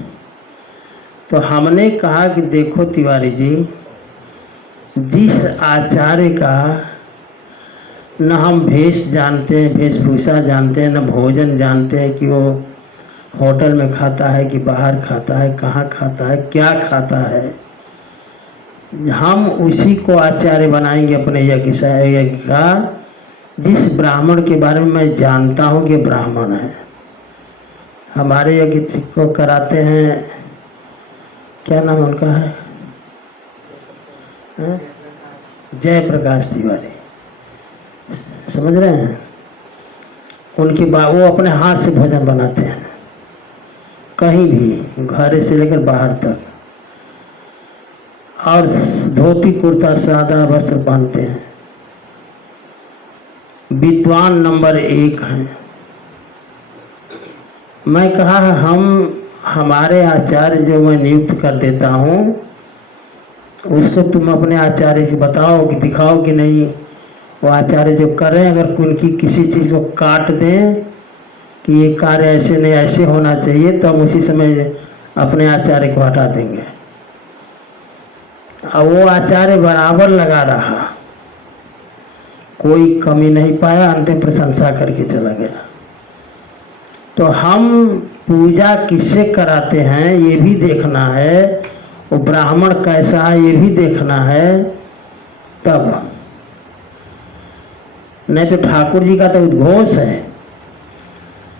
तो हमने कहा कि देखो तिवारी जी, जिस आचार्य का न हम भेष जानते हैं, वेशभूषा जानते हैं, न भोजन जानते हैं कि वो होटल में खाता है कि बाहर खाता है, कहाँ खाता है, क्या खाता है, हम उसी को आचार्य बनाएंगे अपने यज्ञ का, जिस ब्राह्मण के बारे में मैं जानता हूँ कि ब्राह्मण है। हमारे यज्ञ को कराते हैं, क्या नाम उनका है? जयप्रकाश तिवारी, समझ रहे हैं? उनकी वो अपने हाथ से भोजन बनाते हैं, कहीं भी, घर से लेकर बाहर तक, और धोती कुर्ता सादा वस्त्र पहनते हैं। विद्वान नंबर 1 हैं। मैं कहा हमारे आचार्य जो मैं नियुक्त कर देता हूँ, उसको तुम अपने आचार्य को बताओ कि दिखाओ कि नहीं वो आचार्य जो कर रहे हैं, अगर उनकी किसी चीज़ को काट दें कि ये कार्य ऐसे नहीं ऐसे होना चाहिए, तो हम उसी समय अपने आचार्य को हटा देंगे। अब वो आचार्य बराबर लगा रहा, कोई कमी नहीं पाया, अंतिम प्रशंसा करके चला गया। तो हम पूजा किससे कराते हैं ये भी देखना है, वो ब्राह्मण कैसा है ये भी देखना है, तब नहीं तो ठाकुर जी का तो उद्घोष है,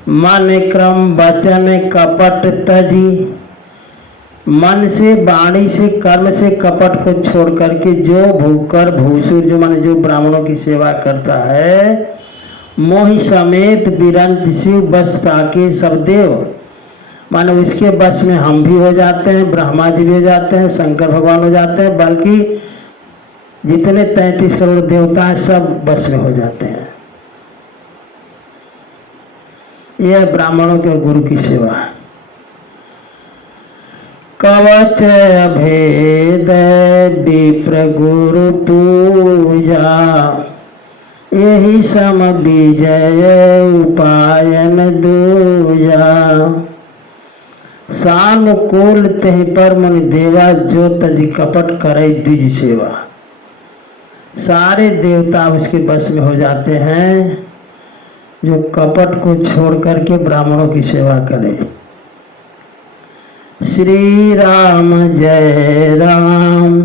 मन क्रम वचन कपट तजी, मन से वाणी से कर्म से कपट को छोड़ करके जो भूकर भूसुर, जो माने जो ब्राह्मणों की सेवा करता है, मोहि समेत बिरंच शिव बस ताके सब देव, माने उसके बस में हम भी हो जाते हैं, ब्रह्मा जी भी हो जाते हैं, शंकर भगवान हो जाते हैं, बल्कि जितने 33 करोड़ देवता हैं सब बस में हो जाते हैं। यह ब्राह्मणों के गुरु की सेवा है। कवच भेद विप्र गुरु पूजा, यही सम विजय उपायन दूजा, सानुकूल तेहि पर मुनि देवा, जो तज कपट करे द्विज सेवा। सारे देवता उसके बस में हो जाते हैं जो कपट को छोड़ करके ब्राह्मणों की सेवा करे। श्री राम जय राम,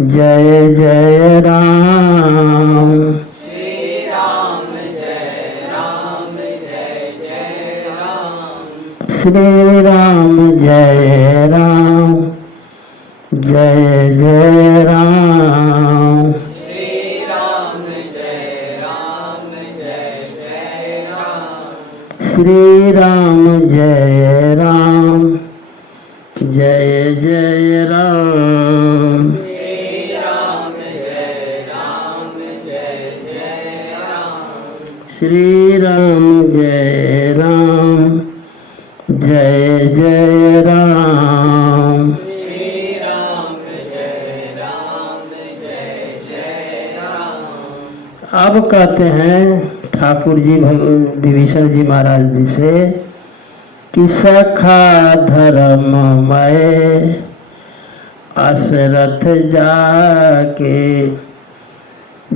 जय जय राम, श्री राम जय राम, जय जय राम, श्री राम जय राम, जय जय राम, श्री राम जय राम, जय जय राम, श्री राम जय राम, जय जय राम, श्री राम जय राम, जय जय राम, श्री राम जय राम, जय जय राम। श्री राम जय राम, जय जय राम। अब कहते हैं ठाकुर जी विभीषण जी महाराज जी से कि सखा धर्ममय असरथ जाके,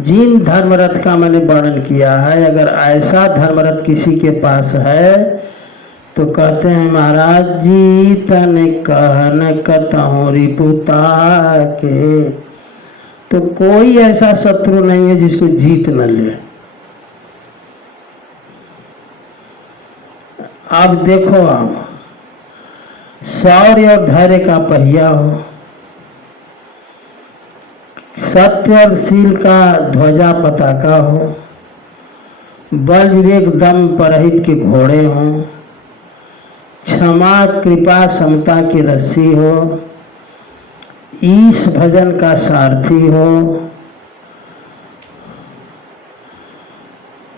जिन धर्मरथ का मैंने वर्णन किया है, अगर ऐसा धर्मरथ किसी के पास है तो कहते हैं महाराज जी तन कहन कतहु रिपुता के, तो कोई ऐसा शत्रु नहीं है जिसको जीत न ले। अब देखो आप शौर्य और धैर्य का पहिया हो, सत्य और शील का ध्वजा पताका हो, बल विवेक दम परहित के घोड़े हों, क्षमा कृपा समता की रस्सी हो, ईश भजन का सारथी हो,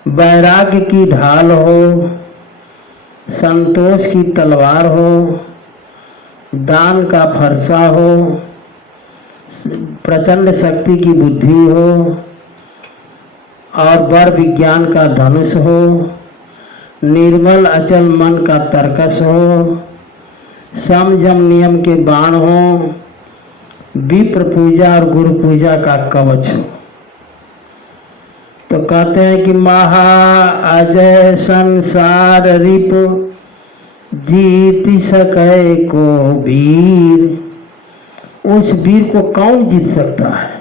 वैराग्य की ढाल हो, संतोष की तलवार हो, दान का फरसा हो, प्रचंड शक्ति की बुद्धि हो और बर विज्ञान का धनुष हो, निर्मल अचल मन का तर्कस हो, समझम नियम के बाण हो, विप्र पूजा और गुरु पूजा का कवच हो। तो कहते हैं कि महा अजय संसार रिप जीत सके को वीर, उस वीर को कौन जीत सकता है?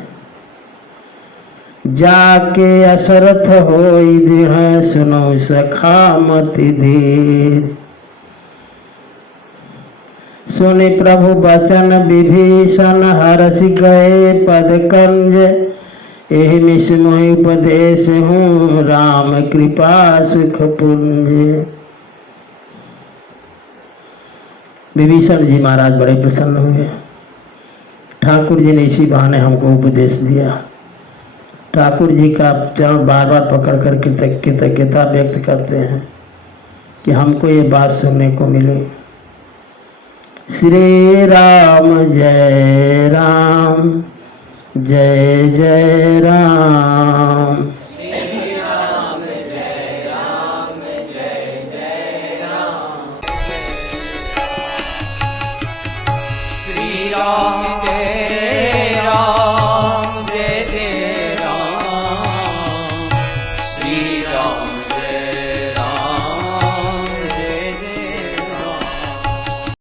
जाके असरथ होई दृढ़ सुनो सखा मति धीर। सुनि प्रभु बचन विभीषण हरसि गए पद कंज, एहि मिष मोहि उपदेश हूँ राम कृपा सुख पुंज। विभीषण जी महाराज बड़े प्रसन्न हुए। ठाकुर जी ने इसी बहाने हमको उपदेश दिया। ठाकुर जी का चरण बार बार पकड़ कर कृतज्ञता व्यक्त करते हैं कि हमको ये बात सुनने को मिली। श्री राम जय राम जय जय राम। श्री राम जय राम जय जय राम। श्री राम जय